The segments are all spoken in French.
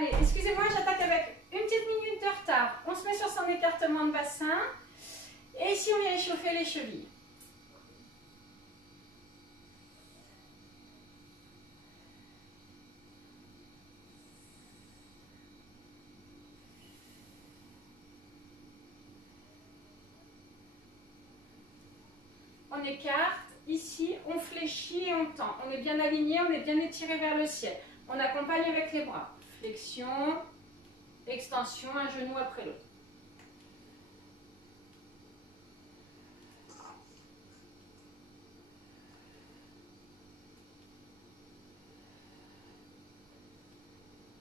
Allez, excusez-moi, j'attaque avec une petite minute de retard. On se met sur son écartement de bassin. Et ici, on vient échauffer les chevilles. On écarte. Ici, on fléchit et on tend. On est bien aligné, on est bien étiré vers le ciel. On accompagne avec les bras. Flexion, extension, un genou après l'autre.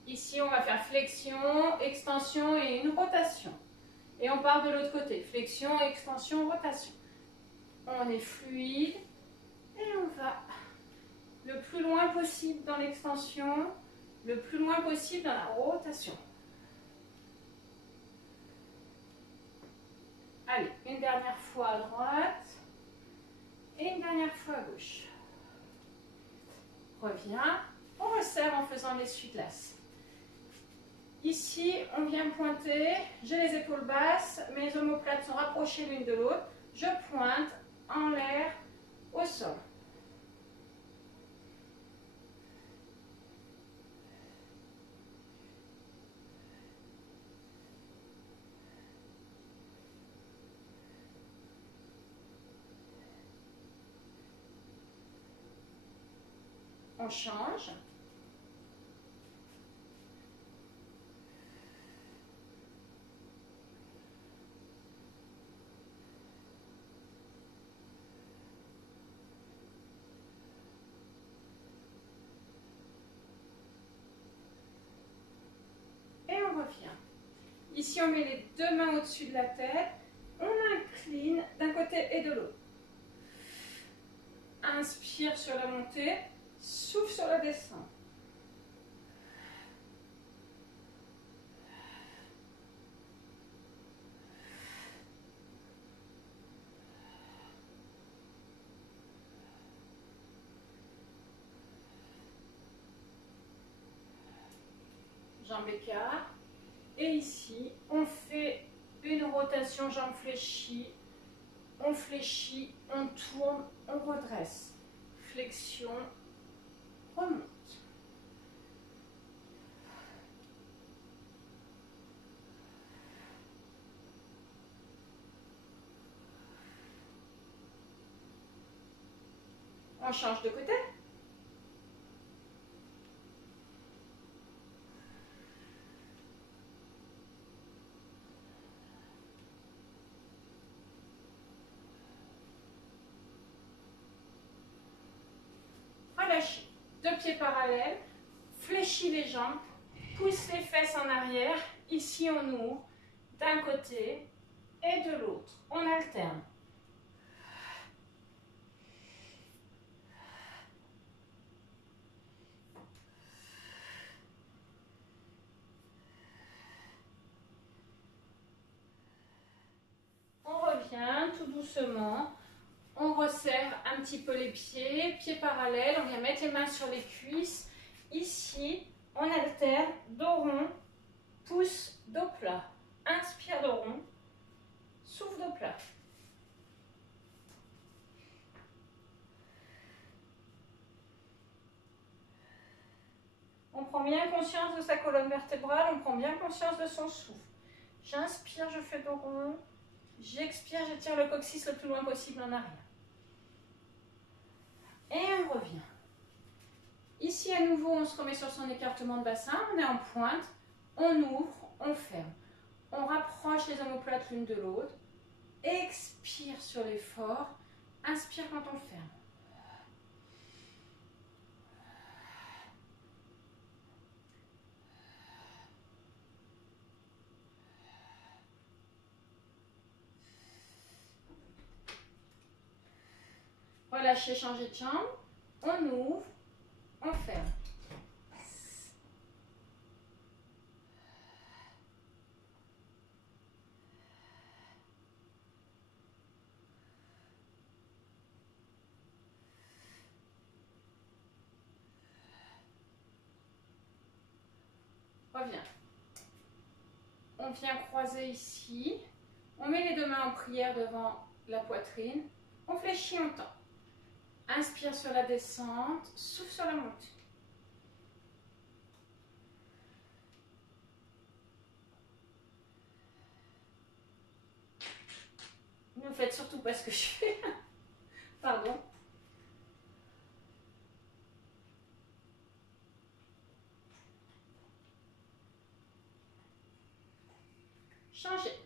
Ici, on va faire flexion, extension et une rotation. Et on part de l'autre côté. Flexion, extension, rotation. On est fluide et on va le plus loin possible dans l'extension, le plus loin possible dans la rotation. Allez, une dernière fois à droite et une dernière fois à gauche. Reviens, on resserre en faisant l'essuie-glace. Ici, on vient pointer, j'ai les épaules basses, mes omoplates sont rapprochées l'une de l'autre. Je pointe en l'air, au sol. On change. Et on revient. Ici, on met les deux mains au-dessus de la tête. On incline d'un côté et de l'autre. Inspire sur la montée, souffle sur la descente. Jambes écart. Et ici, on fait une rotation jambes fléchies. On fléchit, on tourne, on redresse. Flexion, remonte. On change de côté. Relâchez. Deux pieds parallèles. Fléchis les jambes. Pousse les fesses en arrière. Ici, on ouvre d'un côté et de l'autre. On alterne. On revient tout doucement. On resserre un petit peu les pieds, pieds parallèles. On vient mettre les mains sur les cuisses. Ici, on alterne dos rond, pouce, dos plat. Inspire dos rond, souffle dos plat. On prend bien conscience de sa colonne vertébrale, on prend bien conscience de son souffle. J'inspire, je fais dos rond. J'expire, j'étire le coccyx le plus loin possible en arrière. Et on revient. Ici, à nouveau, on se remet sur son écartement de bassin. On est en pointe. On ouvre, on ferme. On rapproche les omoplates l'une de l'autre. Expire sur l'effort. Inspire quand on ferme. Relâchez, changez de jambe. On ouvre, on ferme. Reviens. On vient croiser ici. On met les deux mains en prière devant la poitrine. On fléchit, on tend. Inspire sur la descente, souffle sur la montée. Ne faites surtout pas ce que je fais. Pardon. Changez.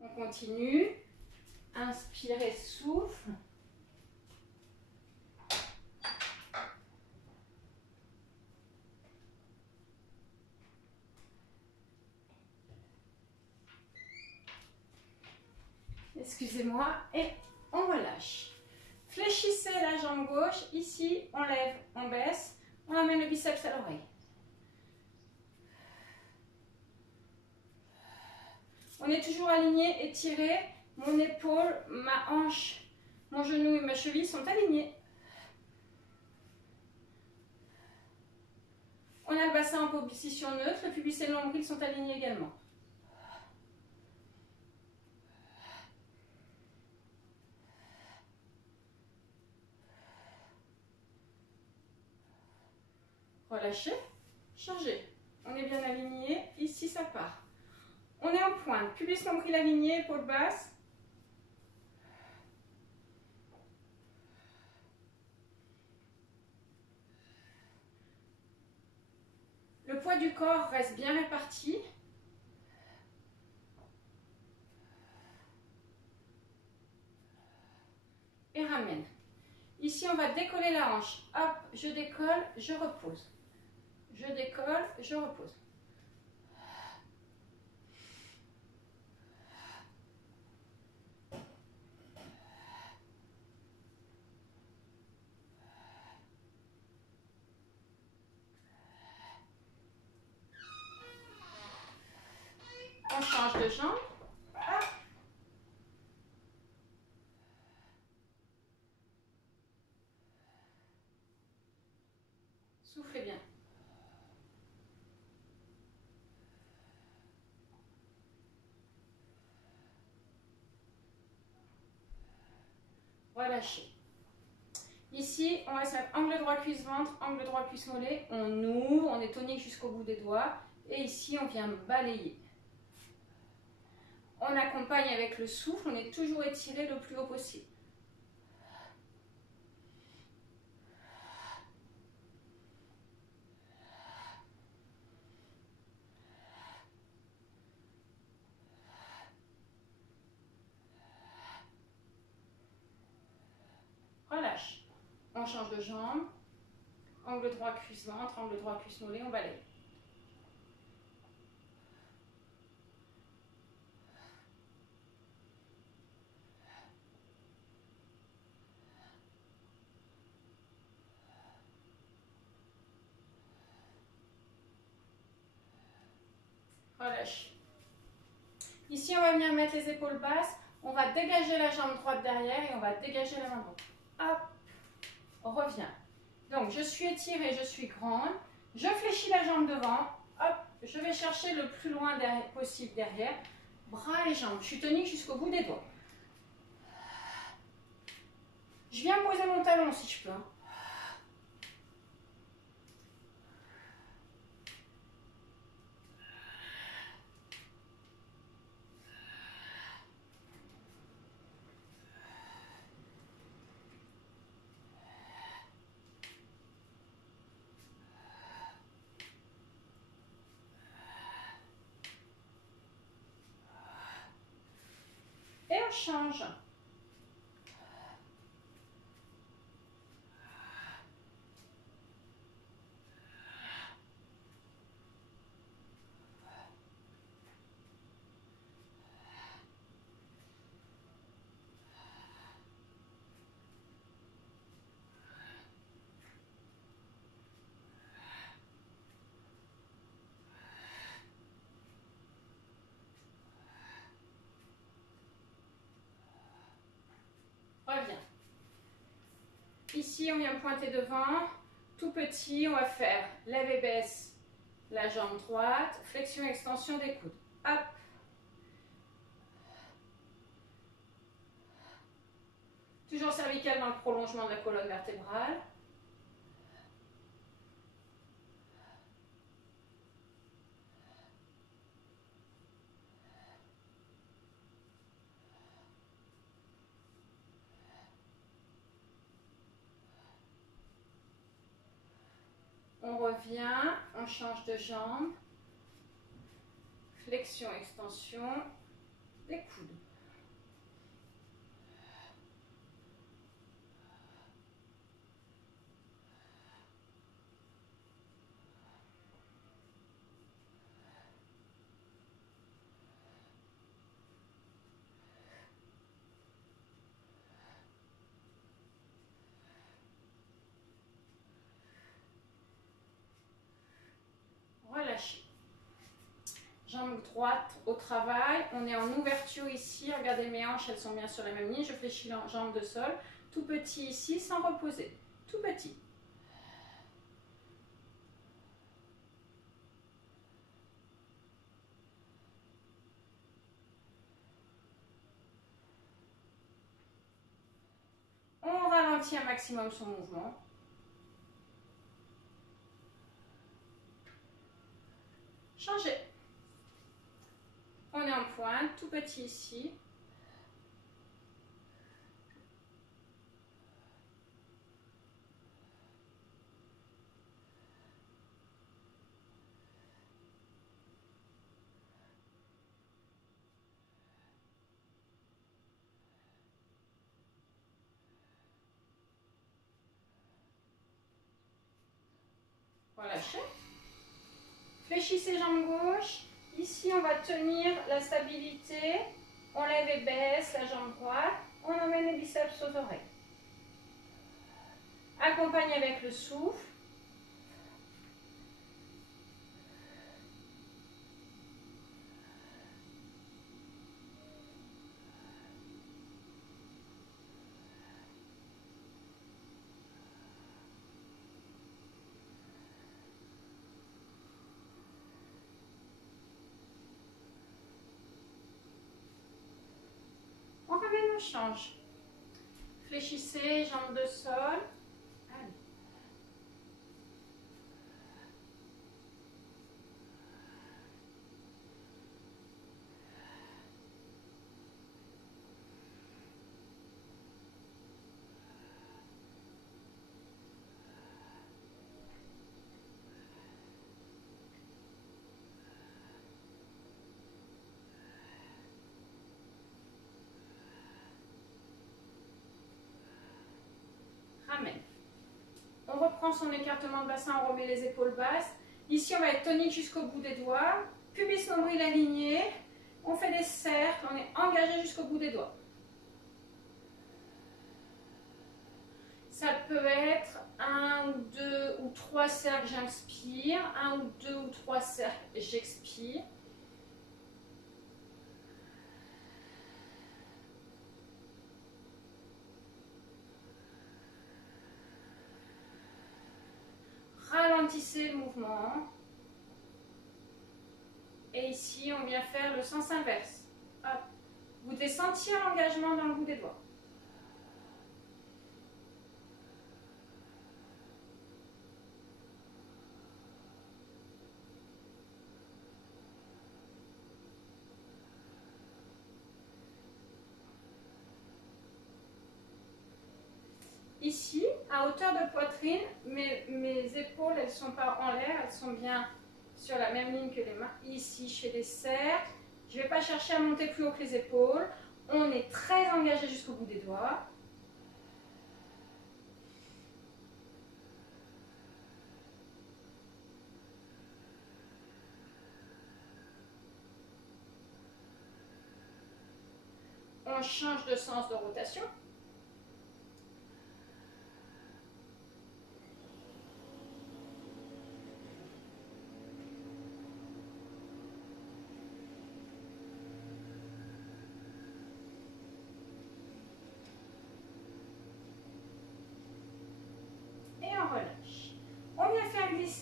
On continue. Inspirez, souffle. Excusez-moi. Et on relâche. Fléchissez la jambe gauche. Ici, on lève, on baisse. On amène le biceps à l'oreille. On est toujours aligné, étiré. Mon épaule, ma hanche, mon genou et ma cheville sont alignés. On a le bassin en position neutre. Le pubis et le nombril sont alignés également. Relâchez, changez. On est bien aligné. Ici, ça part. On est en pointe. Pubis, nombril aligné, épaule basse. Le poids du corps reste bien réparti. Et ramène. Ici, on va décoller la hanche. Hop, je décolle, je repose. Je décolle, je repose. On change de jambe. Hop. Soufflez bien. Relâchez. Ici, on va se mettre angle droit cuisse-ventre, angle droit cuisse-mollet. On ouvre, on est tonique jusqu'au bout des doigts. Et ici, on vient balayer. On accompagne avec le souffle, on est toujours étiré le plus haut possible. Relâche. On change de jambe. Angle droit cuisse-ventre, angle droit cuisse-mollet, on balaye. Relâche. Ici, on va venir mettre les épaules basses. On va dégager la jambe droite derrière et on va dégager la main droite. Hop, on revient. Donc, je suis étirée, je suis grande. Je fléchis la jambe devant. Hop, je vais chercher le plus loin possible derrière. Bras et jambes. Je suis tonique jusqu'au bout des doigts. Je viens poser mon talon si je peux. Et on change. Ici, on vient pointer devant. Tout petit, on va faire lève et baisse la jambe droite, flexion, extension des coudes. Hop. Toujours cervical dans le prolongement de la colonne vertébrale. On revient, on change de jambe. Flexion, extension des coudes. Relâchez. Jambe droite au travail. On est en ouverture ici. Regardez mes hanches, elles sont bien sur la même ligne. Je fléchis la jambe de sol. Tout petit ici, sans reposer. Tout petit. On ralentit un maximum son mouvement. Changez. On est en pointe, tout petit ici. Relâchez. Fléchissez jambe gauche. Ici, on va tenir la stabilité. On lève et baisse la jambe droite. On emmène les biceps aux oreilles. Accompagne avec le souffle. On revient, on change. Fléchissez, jambes de sol. Allez. Ramène. On reprend son écartement de bassin, on remet les épaules basses. Ici, on va être tonique jusqu'au bout des doigts. Pubis nombril aligné. On fait des cercles, on est engagé jusqu'au bout des doigts. Ça peut être 1 ou 2 ou 3 cercles, j'inspire. 1 ou 2 ou 3 cercles, j'expire. Ralentissez le mouvement. Et ici, on vient faire le sens inverse. Hop. Vous devez sentir l'engagement dans le bout des doigts. Ici, à hauteur de poitrine, mes épaules, elles ne sont pas en l'air, elles sont bien sur la même ligne que les mains. Ici, je fais des cercles. Je ne vais pas chercher à monter plus haut que les épaules. On est très engagé jusqu'au bout des doigts. On change de sens de rotation.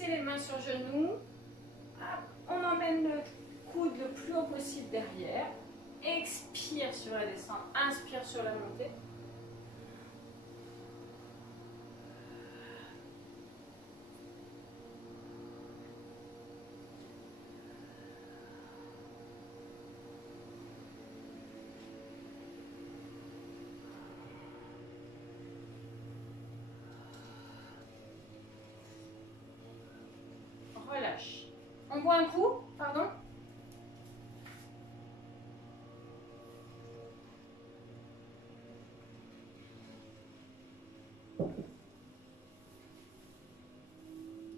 fixer les mains sur genoux. Hop, on emmène le coude le plus haut possible derrière. Expire sur la descente, inspire sur la montée. Relâche. On boit un coup, pardon.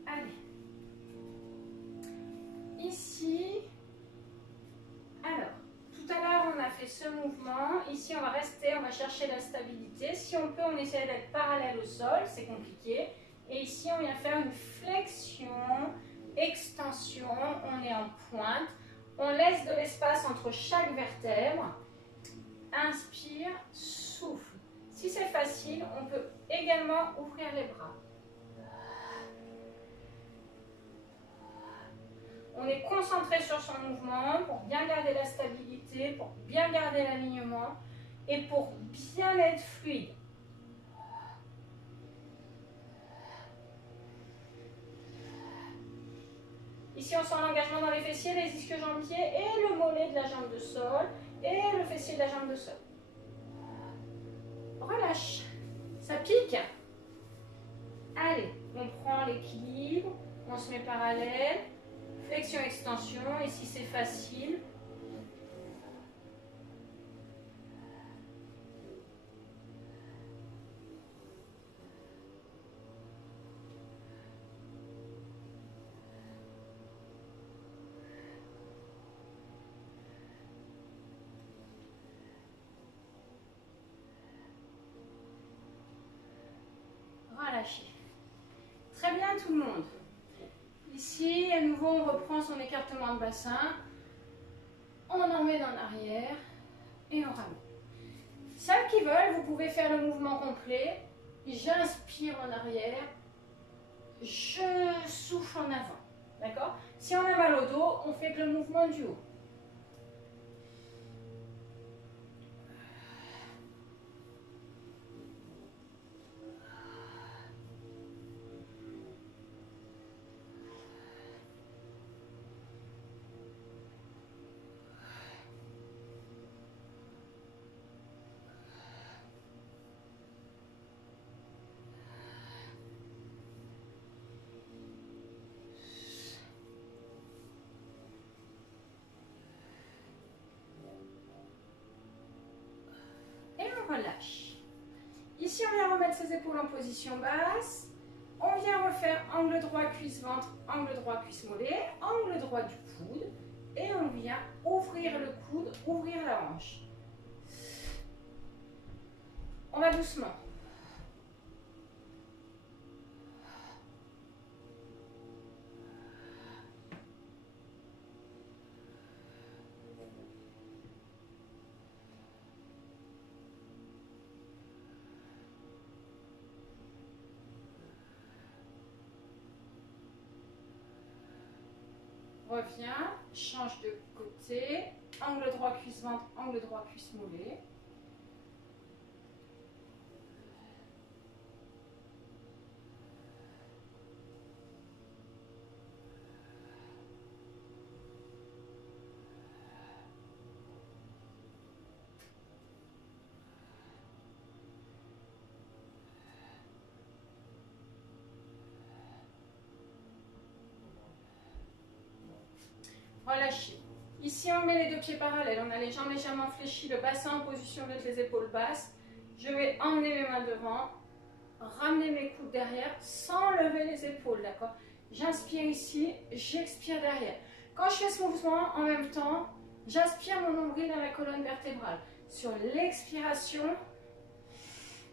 Allez. Ici. Alors, tout à l'heure, on a fait ce mouvement. Ici, on va rester, on va chercher la stabilité. Si on peut, on essaie d'être parallèle au sol. C'est compliqué. Et ici, on vient faire une flexion, extension. On est en pointe. On laisse de l'espace entre chaque vertèbre. Inspire, souffle. Si c'est facile, on peut également ouvrir les bras. On est concentré sur son mouvement pour bien garder la stabilité, pour bien garder l'alignement et pour bien être fluide. Ici, on sent l'engagement dans les fessiers, les ischio-jambiers et le mollet de la jambe de sol et le fessier de la jambe de sol. Relâche. Ça pique. Allez, on prend l'équilibre, on se met parallèle. Flexion, extension, et si c'est facile, relâchez. Très bien tout le monde. Ici, à nouveau, on reprend son écartement de bassin. On emmène en arrière et on ramène. Celles qui veulent, vous pouvez faire le mouvement complet. J'inspire en arrière. Je souffle en avant. D'accord? Si on a mal au dos, on fait que le mouvement du haut. Relâche. Ici, on vient remettre ses épaules en position basse. On vient refaire angle droit, cuisse-ventre, angle droit, cuisse-mollet, angle droit du coude. Et on vient ouvrir le coude, ouvrir la hanche. On va doucement. Reviens, change de côté, angle droit cuisse-ventre, angle droit cuisse-mollet. Relâchez. Ici, on met les deux pieds parallèles. On a les jambes légèrement fléchies, le bassin en position avec les épaules basses. Je vais emmener mes mains devant, ramener mes coudes derrière sans lever les épaules, d'accord? J'inspire ici, j'expire derrière. Quand je fais ce mouvement, en même temps, j'aspire mon nombril dans la colonne vertébrale. Sur l'expiration,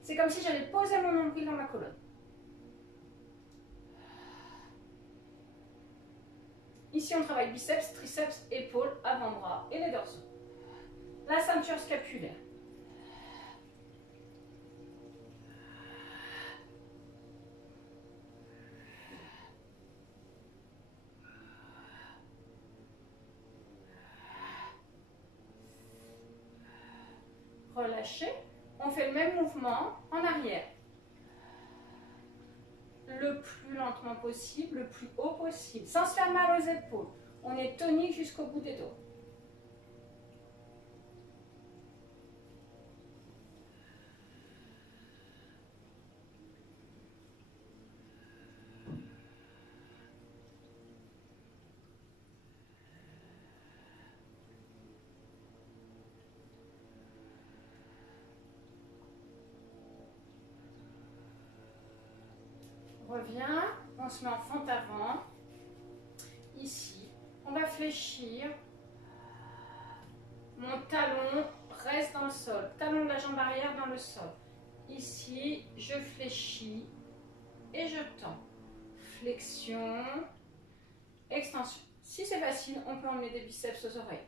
c'est comme si j'allais poser mon nombril dans ma colonne. Ici, on travaille biceps, triceps, épaules, avant-bras et les dorsaux. La ceinture scapulaire. relâchez. On fait le même mouvement en arrière. Le plus lentement possible, le plus haut possible, sans se faire mal aux épaules. On est tonique jusqu'au bout des dos. Revient, on se met en fente avant. Ici, on va fléchir. Mon talon reste dans le sol. Talon de la jambe arrière dans le sol. Ici, je fléchis et je tends. Flexion, extension. Si c'est facile, on peut emmener des biceps aux oreilles.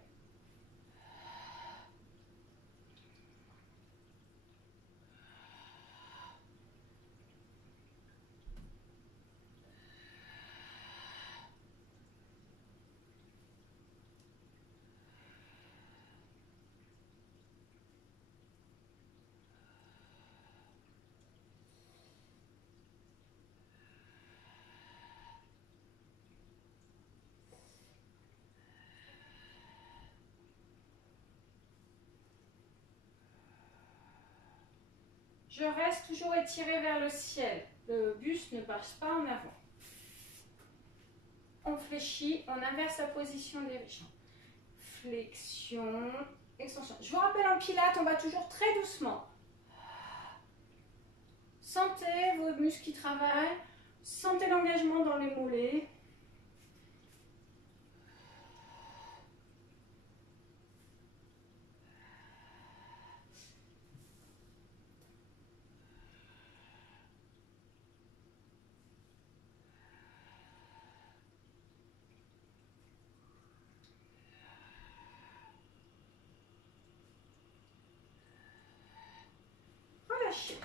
Je reste toujours étiré vers le ciel. Le buste ne passe pas en avant. On fléchit, on inverse la position des jambes. Flexion, extension. Je vous rappelle, en pilates, on va toujours très doucement. Sentez vos muscles qui travaillent. Sentez l'engagement dans les mollets. Relâchez.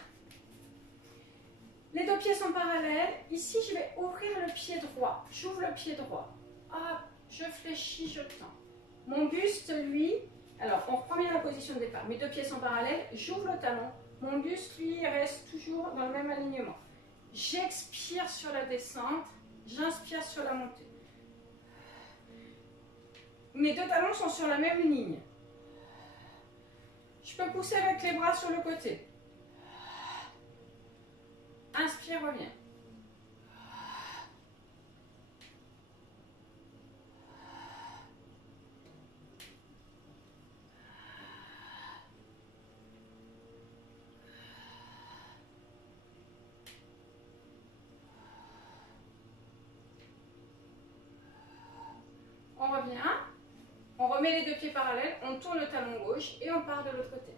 Les deux pieds sont parallèles. Ici, je vais ouvrir le pied droit. J'ouvre le pied droit. Hop, je fléchis, je tends. Mon buste, lui, alors on reprend bien la position de départ. Mes deux pieds sont parallèles. J'ouvre le talon. Mon buste, lui, reste toujours dans le même alignement. J'expire sur la descente. J'inspire sur la montée. Mes deux talons sont sur la même ligne. Je peux pousser avec les bras sur le côté. Inspire, reviens. On revient. On remet les deux pieds parallèles. On tourne le talon gauche et on part de l'autre côté.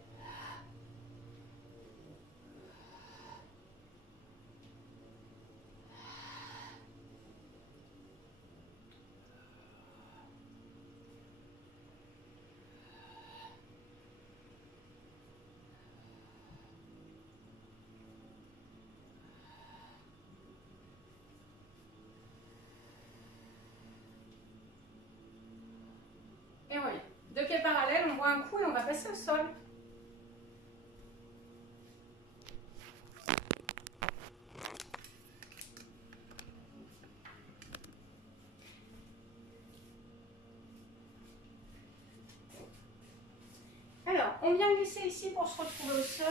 Et revient. Deux pieds parallèles, on voit un coup et on va passer au sol. Alors, on vient glisser ici pour se retrouver au sol.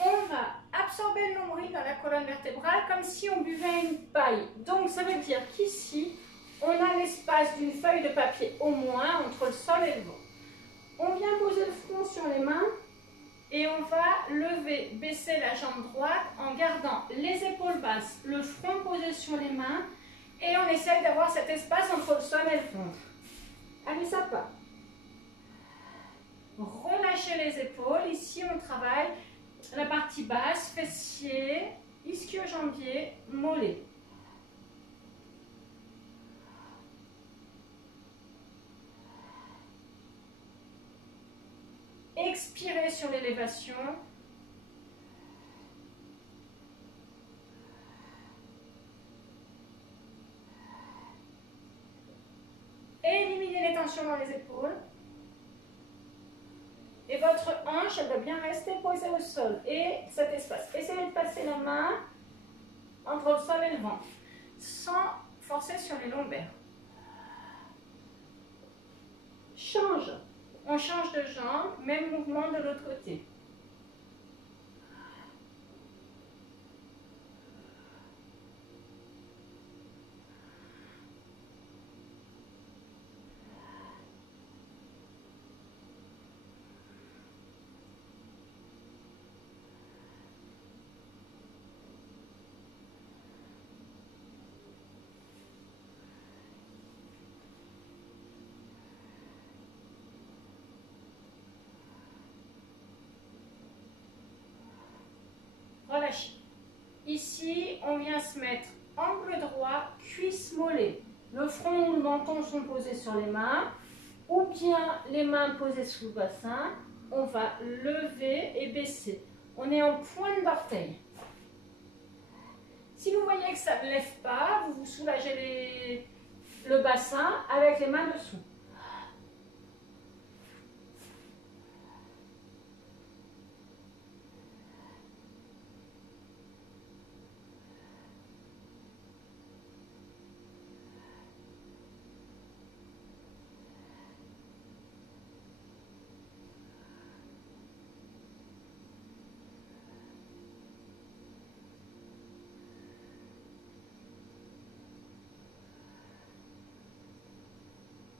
On va absorber le nombril dans la colonne vertébrale comme si on buvait une paille. Donc, ça veut dire qu'ici, on a l'espace d'une feuille de papier au moins entre le sol et le ventre. On vient poser le front sur les mains et on va lever, baisser la jambe droite en gardant les épaules basses, le front posé sur les mains et on essaye d'avoir cet espace entre le sol et le ventre. Allez, ça part. Relâchez les épaules. Ici, on travaille la partie basse, fessier, ischio-jambier, mollet. Expirez sur l'élévation. Éliminez les tensions dans les épaules. Et votre hanche, elle doit bien rester posée au sol. Et cet espace. Essayez de passer la main entre le sol et le ventre, sans forcer sur les lombaires. Change. On change de jambe, même mouvement de l'autre côté. Relâchez. Ici, on vient se mettre angle droit, cuisse mollet. Le front ou le menton sont posés sur les mains, ou bien les mains posées sous le bassin. On va lever et baisser. On est en pointe d'orteil. Si vous voyez que ça ne lève pas, vous soulagez le bassin avec les mains dessous.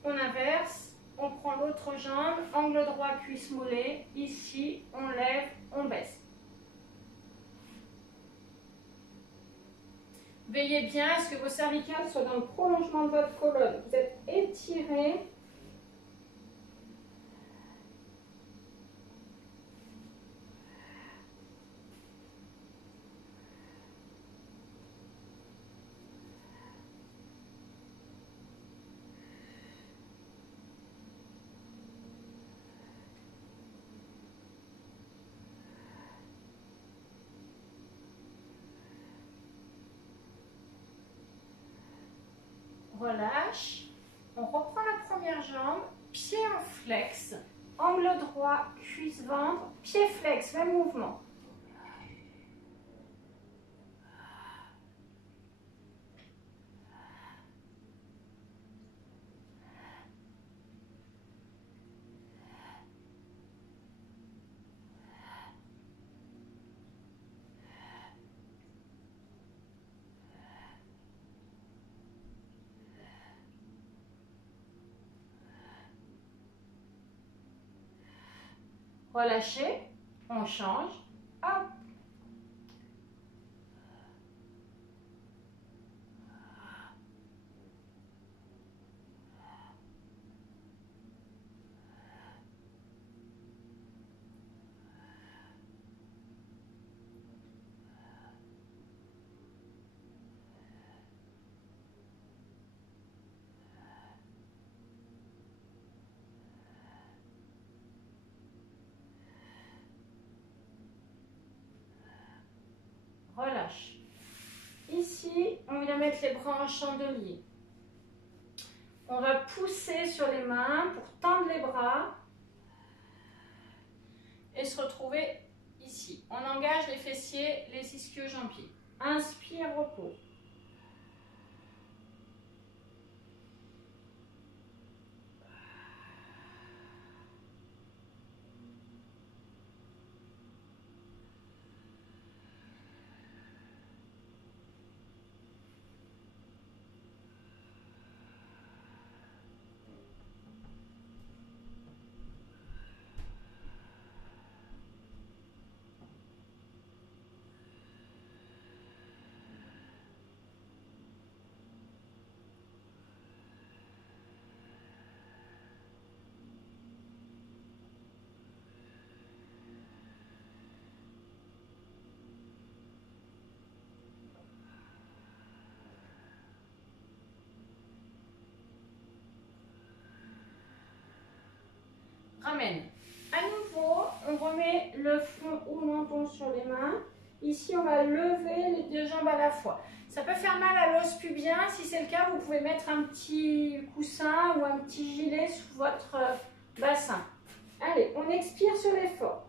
On inverse, on prend l'autre jambe, angle droit, cuisse mollet. Ici, on lève, on baisse. Veillez bien à ce que vos cervicales soient dans le prolongement de votre colonne. Vous êtes étiré. Relâche. On reprend la première jambe, pied en flex, angle droit, cuisse ventre, pied flex, même mouvement. Relâchez, on change, hop. Relâche. Ici, on vient mettre les bras en chandelier. On va pousser sur les mains pour tendre les bras et se retrouver ici. On engage les fessiers, les ischio-jambiers. Inspire, repos. Ramène. À nouveau, on remet le front ou le menton sur les mains. Ici, on va lever les deux jambes à la fois. Ça peut faire mal à l'os pubien. Si c'est le cas, vous pouvez mettre un petit coussin ou un petit gilet sous votre bassin. Allez, on expire sur l'effort.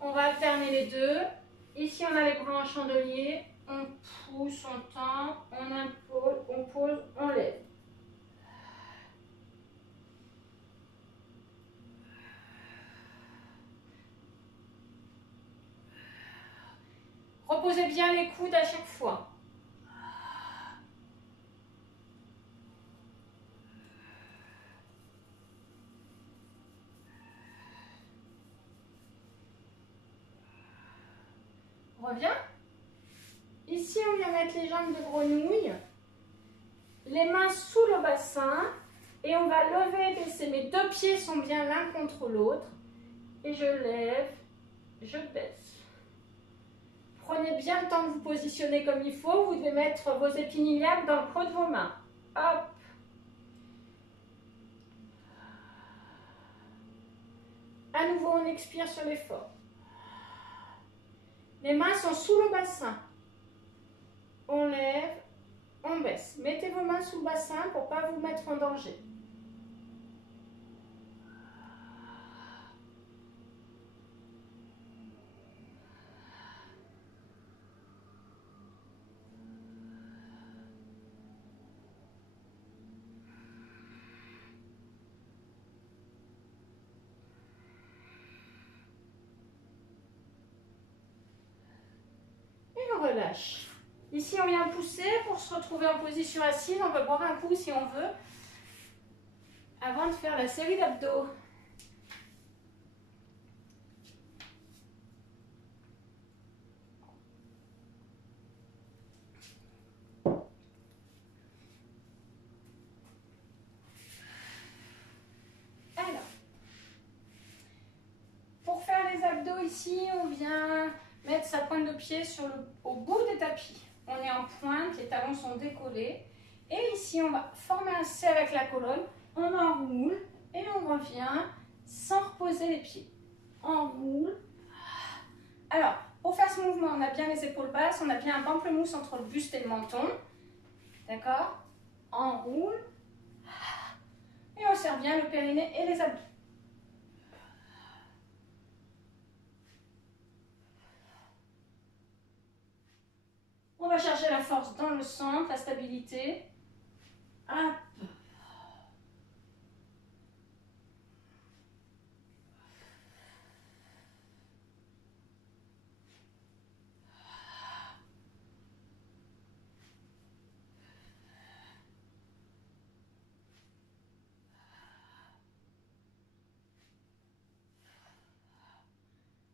On va alterner les deux. Ici, on a les bras en chandelier. On pousse, on tend, on impose, on pose, on lève. Reposez bien les coudes à chaque fois. Reviens. Ici, on vient mettre les jambes de grenouille, les mains sous le bassin et on va lever et baisser. Mes deux pieds sont bien l'un contre l'autre et je lève, je baisse. Prenez bien le temps de vous positionner comme il faut. Vous devez mettre vos épines iliaques dans le creux de vos mains. Hop. À nouveau, on expire sur l'effort. Les mains sont sous le bassin. On lève, on baisse. Mettez vos mains sous le bassin pour ne pas vous mettre en danger. Et on relâche. Ici, on vient pousser pour se retrouver en position assise. On peut boire un coup si on veut, avant de faire la série d'abdos. Alors, pour faire les abdos ici, on vient mettre sa pointe de pied au bout des tapis. On est en pointe, les talons sont décollés. Et ici, on va former un C avec la colonne. On enroule et on revient sans reposer les pieds. On roule. Alors, pour faire ce mouvement, on a bien les épaules basses, on a bien un pamplemousse entre le buste et le menton. D'accord? On roule. Et on serre bien le périnée et les abdos. On va chercher la force dans le centre, la stabilité. Hop.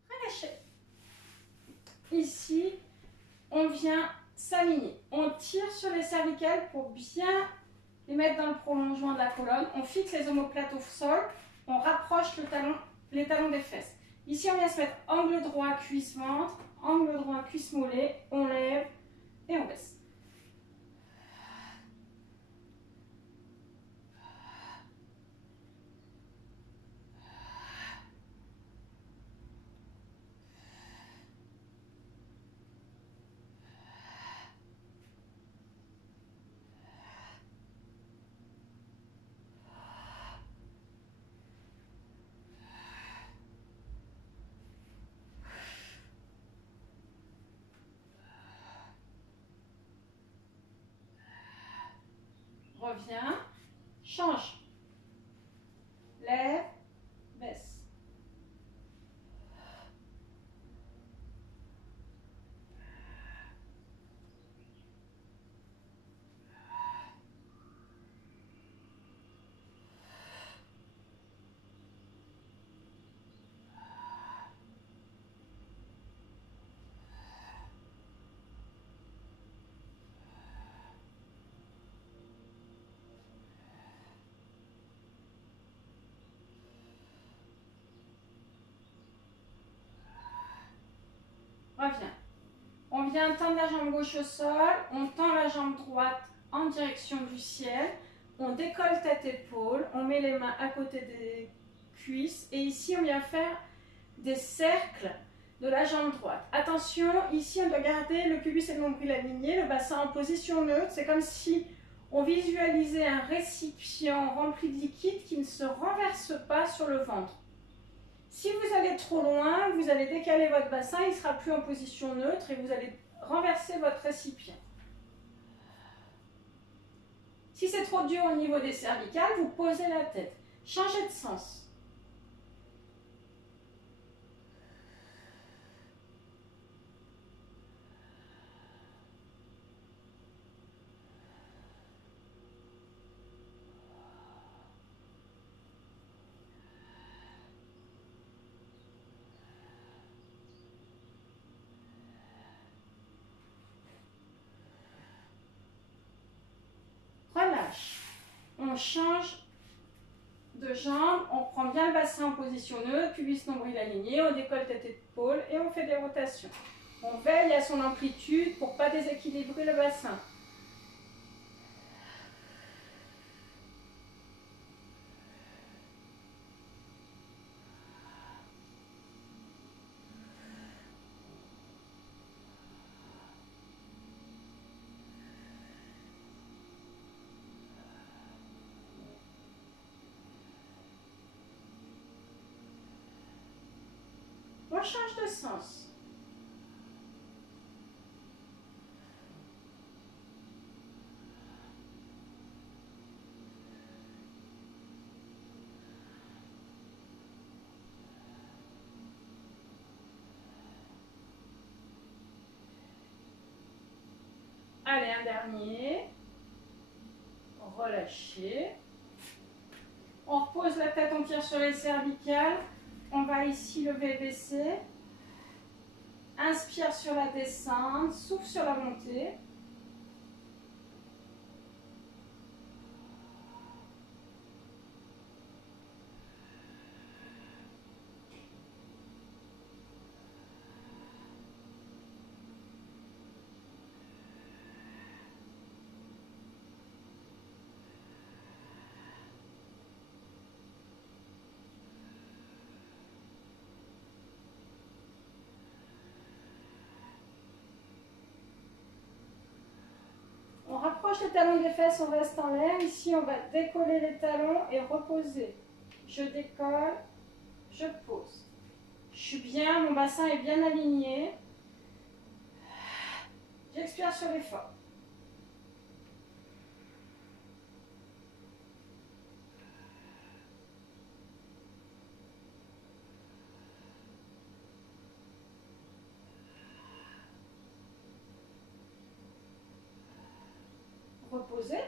Relâchez. Ici, on vient s'aligner. On tire sur les cervicales pour bien les mettre dans le prolongement de la colonne. On fixe les omoplates au sol. On rapproche les talons des fesses. Ici, on vient se mettre angle droit, cuisse, ventre. Angle droit, cuisse, mollet. On lève et on baisse. Reviens, change, lève, baisse. vient tendre la jambe gauche au sol, on tend la jambe droite en direction du ciel, on décolle tête-épaule, on met les mains à côté des cuisses et ici on vient faire des cercles de la jambe droite. Attention, ici on doit garder le pubis et le nombril alignés, le bassin en position neutre. C'est comme si on visualisait un récipient rempli de liquide qui ne se renverse pas sur le ventre. Si vous allez trop loin, vous allez décaler votre bassin, il ne sera plus en position neutre et vous allez renverser votre récipient. Si c'est trop dur au niveau des cervicales, vous posez la tête. Changez de sens. Relâche. On change de jambe, on prend bien le bassin en position neutre, pubis nombril aligné, on décolle tête et épaule et on fait des rotations. On veille à son amplitude pour ne pas déséquilibrer le bassin. On change de sens. Allez, un dernier. Relâchez. On repose la tête, on tire sur les cervicales. On va ici lever, baisser. Inspire sur la descente, souffle sur la montée. On rapproche les talons des fesses, on reste en l'air. Ici, on va décoller les talons et reposer. Je décolle, je pose. Je suis bien, mon bassin est bien aligné. J'expire sur l'effort. Reposer.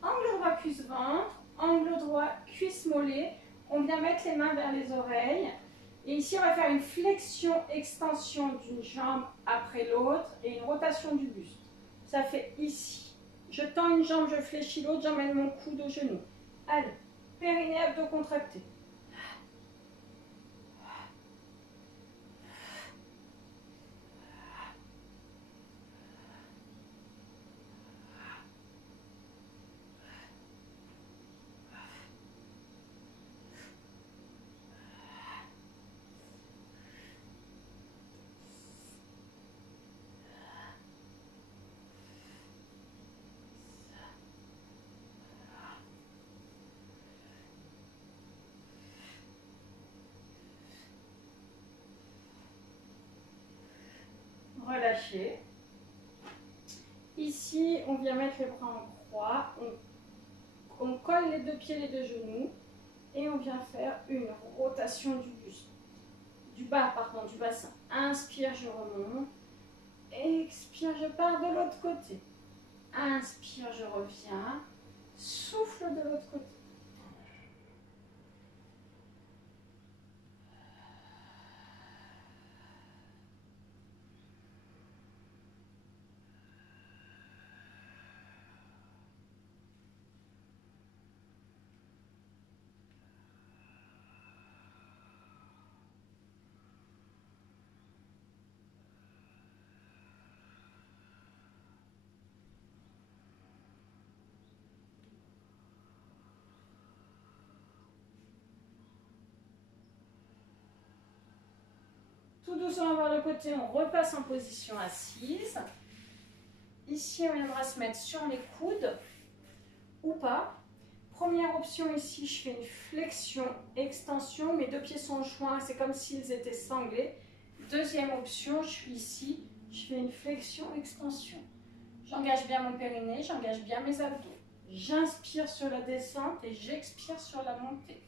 Angle droit cuisse-ventre, angle droit cuisse-mollet. On vient mettre les mains vers les oreilles. Et ici, on va faire une flexion-extension d'une jambe après l'autre et une rotation du buste. Ça fait ici. Je tends une jambe, je fléchis l'autre, j'emmène mon coude au genou. Allez, périnée, abdos contractés. Relâchez. Ici, on vient mettre les bras en croix. On colle les deux pieds, les deux genoux. Et on vient faire une rotation du buste. Du bas, pardon, du bassin. Inspire, je remonte. Expire, je pars de l'autre côté. Inspire, je reviens. Souffle de l'autre côté. Tout doucement vers le côté, on repasse en position assise. Ici, on viendra se mettre sur les coudes ou pas. Première option ici, je fais une flexion, extension. Mes deux pieds sont joints, c'est comme s'ils étaient sanglés. Deuxième option, je suis ici, je fais une flexion, extension. J'engage bien mon périnée, j'engage bien mes abdos. J'inspire sur la descente et j'expire sur la montée.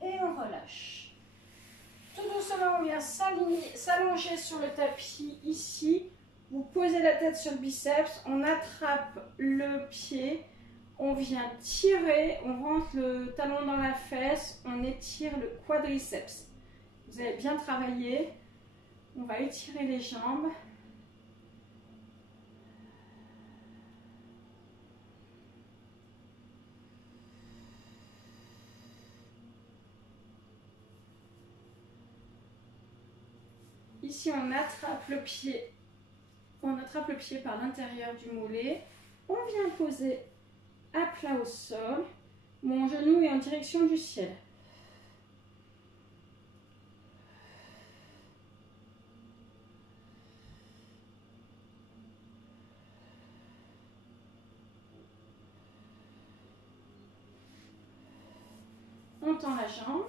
Et on relâche. Tout doucement, on vient s'allonger sur le tapis ici. Vous posez la tête sur le biceps, on attrape le pied, on vient tirer, on rentre le talon dans la fesse, on étire le quadriceps. Vous allez bien travailler. On va étirer les jambes. Ici, on attrape le pied par l'intérieur du mollet. On vient poser à plat au sol. Mon genou est en direction du ciel. On tend la jambe.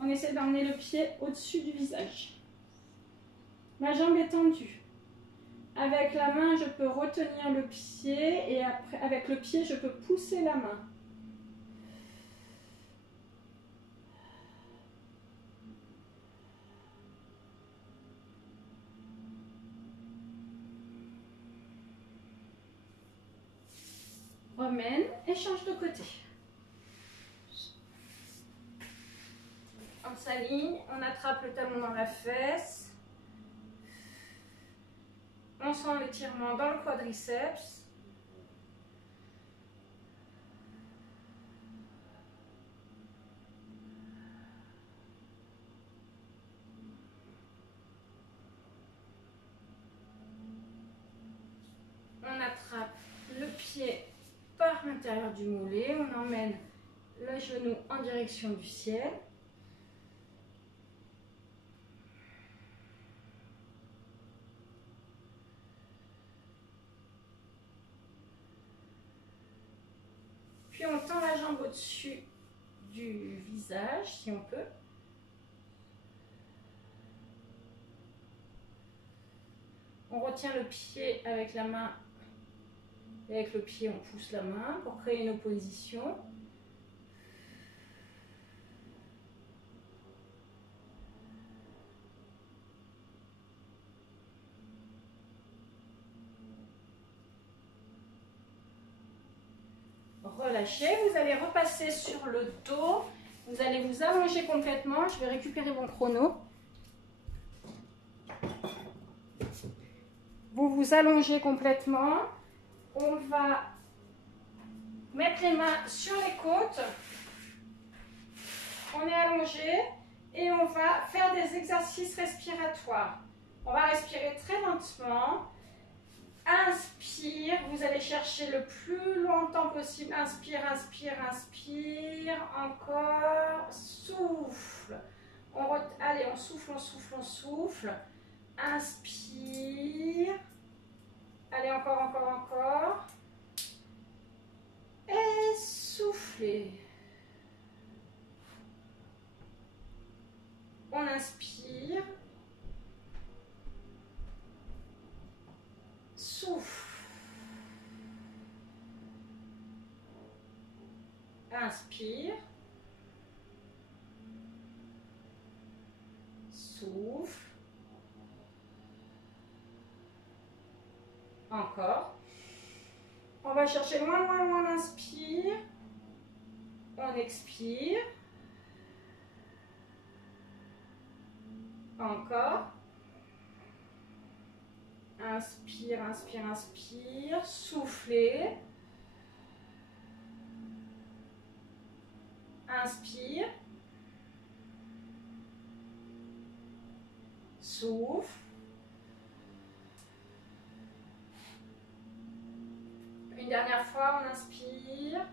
On essaie d'emmener le pied au-dessus du visage. Ma jambe est tendue. Avec la main, je peux retenir le pied et après, avec le pied, je peux pousser la main. Remène et change de côté. On s'aligne, on attrape le talon dans la fesse. On sent l'étirement dans le quadriceps. On attrape le pied par l'intérieur du mollet. On emmène le genou en direction du ciel. Puis on tend la jambe au-dessus du visage, si on peut. On retient le pied avec la main. Et avec le pied, on pousse la main pour créer une opposition. Relâchez, vous allez repasser sur le dos, vous allez vous allonger complètement, je vais récupérer mon chrono. Vous vous allongez complètement, on va mettre les mains sur les côtes, on est allongé et on va faire des exercices respiratoires. On va respirer très lentement. Inspire, vous allez chercher le plus longtemps possible. Inspire, inspire, inspire. Encore. Souffle. Allez, on souffle, on souffle, on souffle. Inspire. Allez, encore, encore, encore. Et soufflez. On inspire. Souffle. Inspire. Souffle. Encore. On va chercher loin, loin, loin l'inspire. On expire. Encore. Inspire, inspire, inspire. Soufflez. Inspire. Souffle. Une dernière fois, on inspire.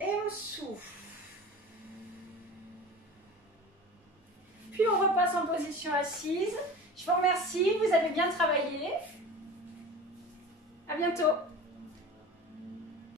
Et on souffle. Puis on repasse en position assise. Je vous remercie, vous avez bien travaillé. À bientôt.